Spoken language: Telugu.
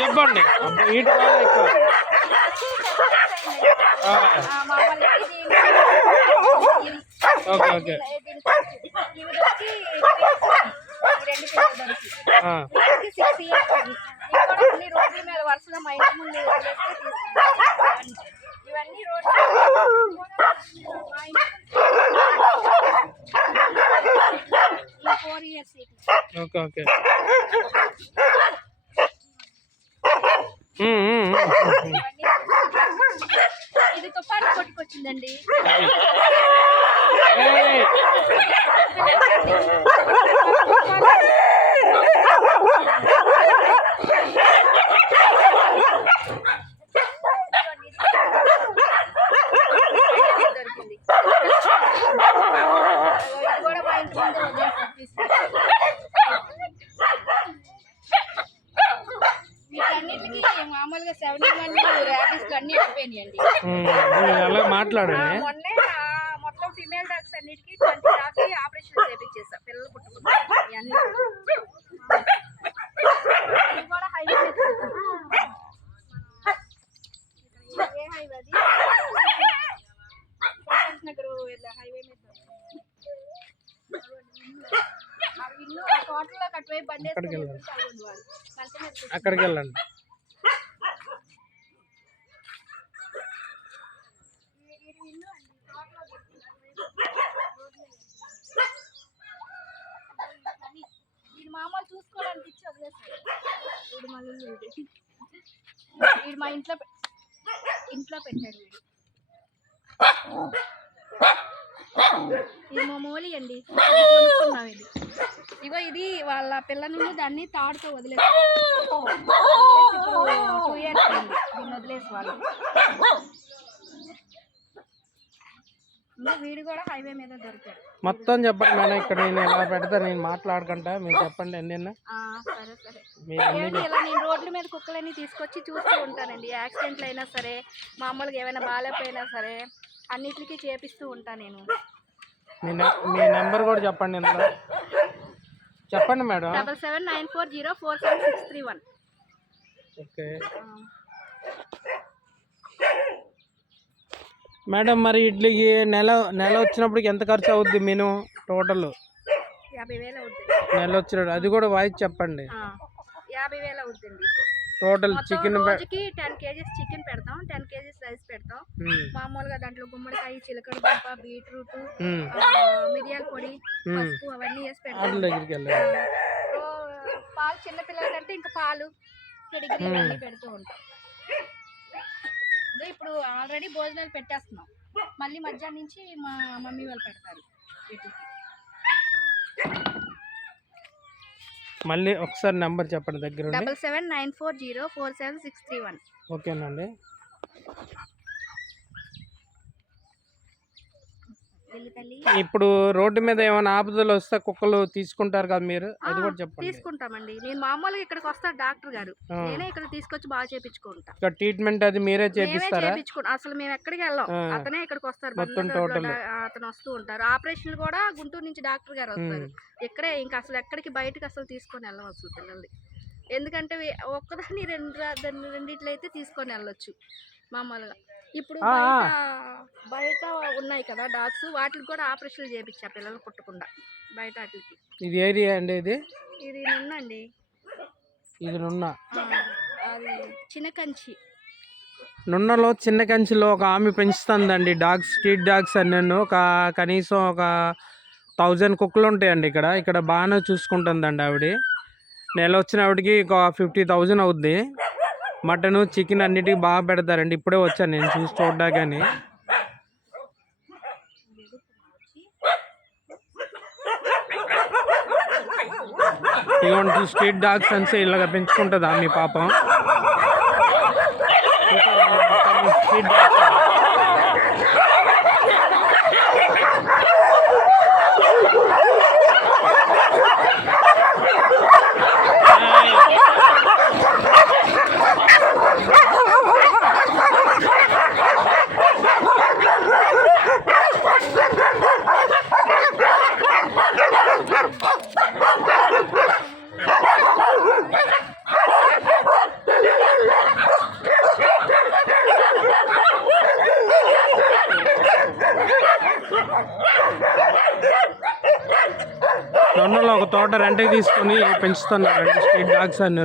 చెప్పండి హీట్ బాగా ఎక్కువ. ఓకే ఓకే రోడ్ల మీద వరుసగా మా ఇంటి ముందు ఇవన్నీ ఓకే ఓకే ఇది తుఫాను కొట్టుకొచ్చిందండి. మామూలుగా 71 ర్యాబీస్ అన్ని అయిపోయినాయండి. మాట్లాడండి. మొన్నే మొత్తం ఫీమేల్ డాగ్స్ అన్నిటికీ 20 డాగ్స్ ఆపరేషన్ చేయించేసా పిల్లలు పుట్టుకున్నారు. కూడా హైవే ఏ హైవే అది నగర్ హైవే మీద తోటలో కట్టువైపు బండి అక్కడికి వెళ్ళండి. మామూలు చూసుకోవడానికి ఇచ్చి వదిలేస్తాడు. వీడు మా ఇంట్లో పెట్టాడు. ఇది మోమోలి అండి, కొనుక్కున్నాం. ఇది ఇగో ఇది వాళ్ళ పిల్లలు దాన్ని తాడుతో వదిలేస్తారు. ఇప్పుడు 2 years అయింది దీన్ని వదిలేసి వాళ్ళు. వీడు కూడా హైవే మీద దొరికాడు. మొత్తం చెప్పండి మేడం, ఇక్కడ నేను ఎలా పెడతా నేను మాట్లాడుకుంటా, మీరు చెప్పండి ఎన్ని. సరే సరే. ఇలా నేను రోడ్ల మీద కుక్కలన్నీ తీసుకొచ్చి చూస్తూ ఉంటానండి. యాక్సిడెంట్లు అయినా సరే, మామూలుగా ఏమైనా బాగాలేకపోయినా సరే అన్నిటికీ చేపిస్తూ ఉంటాను నేను. మీ నెంబర్ కూడా చెప్పండి ఇందులో. చెప్పండి మేడం. 7794047631. ఓకే మేడం, మరి ఇట్లకి నెల వచ్చినప్పటికి ఎంత ఖర్చు అవుద్ది మినిమం టోటల్? 50,000 అవుతుంది నెల వచ్చినప్పుడు. అది కూడా వాయిస్ చెప్పండి. 50,000 అవుతుంది టోటల్. చికెన్ రోజుకి 10 kgs చికెన్ పెడతాం, 10 kgs రైస్ పెడతాం. మామూలుగా దాంట్లో గుమ్మడికాయ, చిలకడ దుంప, బీట్రూట్, మిరియాల పొడి, పసుపు అవన్నీ వేసి పెడతాం. పాలు చిన్నపిల్లలకంటే ఇంకా పాలు, పెడిగ్రీ అన్నీ పెడుతూ ఉంటాం. ఇప్పుడు ఆల్రెడీ భోజనాలు పెట్టేస్తున్నాం, మళ్ళీ మధ్యాహ్నం నుంచి మా మమ్మీ వాళ్ళు పెడతారు. మళ్ళీ ఒకసారి నెంబర్ చెప్పండి దగ్గర. 7794047631. ఓకేనండి. ఇప్పుడు రోడ్డు మీద ఏమైనా ఆపదలు వస్తే కుక్కలు తీసుకుంటారు కదా మీరు, అది కూడా చెప్పండి. తీసుకుంటామండి. నేను మామూలుగా ఇక్కడికి వస్తాను డాక్టర్ గారు, నేనే ఇక్కడ తీసుకొచ్చి బాగా చేపించుకుంటా. ట్రీట్మెంట్ అది మీరే చేపిస్తారా? అసలు మేము ఎక్కడికి వెళ్ళాం, అతనే ఇక్కడికి వస్తారు. అతను వస్తూ ఉంటారు. ఆపరేషన్లు కూడా గుంటూరు నుంచి డాక్టర్ గారు వస్తారు. ఇక్కడే ఇంకా అసలు ఎక్కడికి బయటకు అసలు తీసుకొని వెళ్ళం అసలు పిల్లల్ని. ఎందుకంటే ఒక్కదాన్ని రెండిట్లయితే తీసుకొని వెళ్ళొచ్చు మామూలుగా. ఇప్పుడు బయట ఉన్నాయి కదా డాగ్స్, వాటికి కూడా ఆపరేషన్లు చేయించా పిల్లలు పుట్టకుండా బయట వాటికి. ఇది ఏరియా అండి? ఇది నున్నండి. ఇది నున్న, అది చిన్న కంచి. నున్నలో చిన్న కంచిలో ఒక ఆమె పెంచుతుందండి డాగ్స్, స్ట్రీట్ డాగ్స్ అన్నీ. కనీసం ఒక 1000 కుక్కలు ఉంటాయండి ఇక్కడ బాగానే చూసుకుంటుందండి ఆవిడ. నెల వచ్చిన ఆవిడకి ఒక 50,000 అవుద్ది. మటను, చికెన్ అన్నిటికీ బాగా పెడతారండి. ఇప్పుడే వచ్చాను నేను చూడడా. కానీ ఇలాంటి స్ట్రీట్ డాగ్స్ అంటే ఇలాగ పెంచుకుంటుందా మీ పాపం? స్ట్రీట్ డాగ్స్ నొన్నలో ఒక తోట రెంట్కి తీసుకొని పెంచుతున్నారండి స్ట్రీట్ డాగ్స్ అన్నీ.